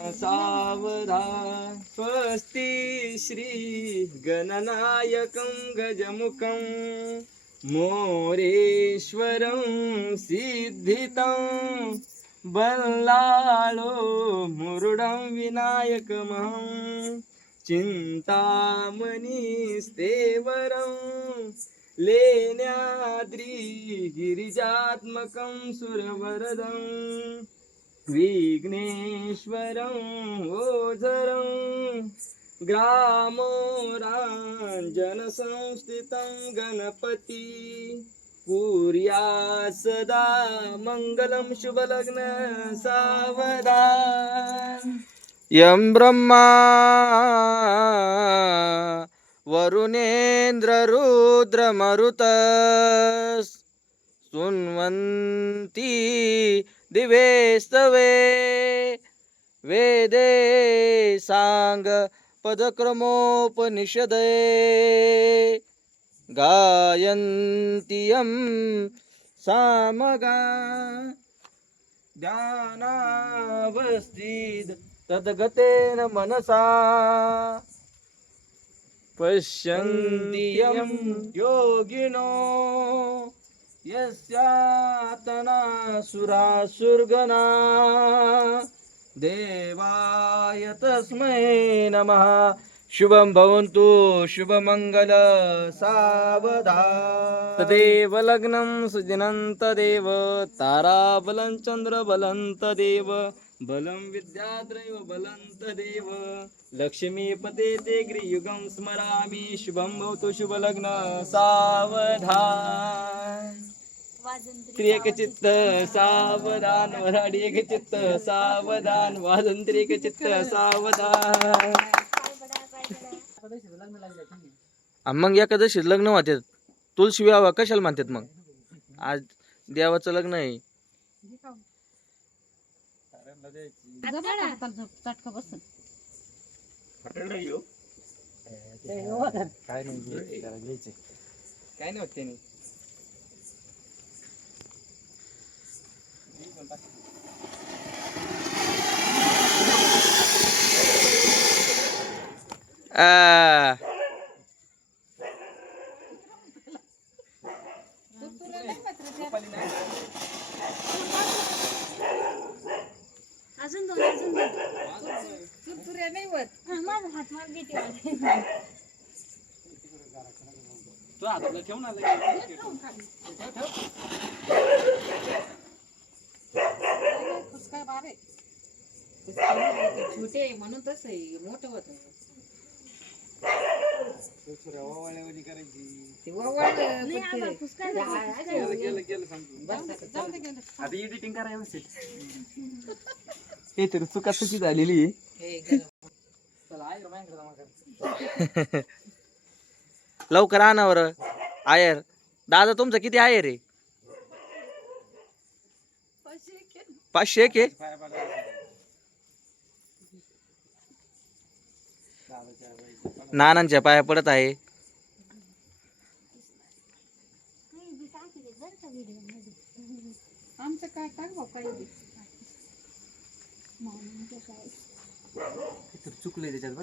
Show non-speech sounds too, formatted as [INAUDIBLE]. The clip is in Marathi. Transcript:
सावधान स्वस्ति श्री गणनायकं गजमुखं मोरेश्वरं सिद्धितं बल्लाळो मुरुडं विनायकमहं चिन्तामणिस्तेवरं लेण्याद्रि गिरिजात्मकं सुरवरदम् विघ्नेश्वरं ओझरं ग्रामोराञ्जनसंस्थितं गणपती। कुर्या सदा मङ्गलं शुभलग्न सावदा यं ब्रह्मा वरुणेन्द्ररुद्रमरुतस्। सुन्वन्ति दिवेस्तवे वेदे साङ्ग पदक्रमोपनिषदे गायन्ति यं सामगा ध्यानावस्थित तद्गतेन मनसा पश्यन्ति यं योगिनो यस्यातना सुरासुर्गना देवाय तस्मै नमः। शुभं भवन्तु शुभमङ्गल सावधा तदेव लग्नं सुजनं तदेव ताराबलं चन्द्रबलं तदेव बलं विद्यात्रैव बलं तदेव लक्ष्मीपते ते गृयुगं स्मरामि। शुभं भवतु शुभलग्न सावधान त्रियक चित्त सावधान वराडी एक चित्त सावधान वाजंत्रिक चित्त सावधान. मग एकादशी लग्न होतात तुळशी विवाह कशाला म्हणतात मग? आज देवाचं लग्न आहे. चटका बसून काय नाही होत त्याने? अजून दोन अजून दोन. तुरतुऱ्या नाही होत. हा, माझा हात मार घेते. तू हाताला ठेव ना काय बारे छोटे आहे म्हणून तसं आहे मोठं होत. ते ओवाळलं पण ते-. आता एडिटिंग करा व्यवस्थित. हे तर चुका चुकी झालेली हे. [LAUGHS] लवकर आणा बरं. आयर. दादा तुमचं किती आयर आहे? पाचशे एक आहे. नानांच्या पाया पडत आहे. चुकलंय त्याच्यात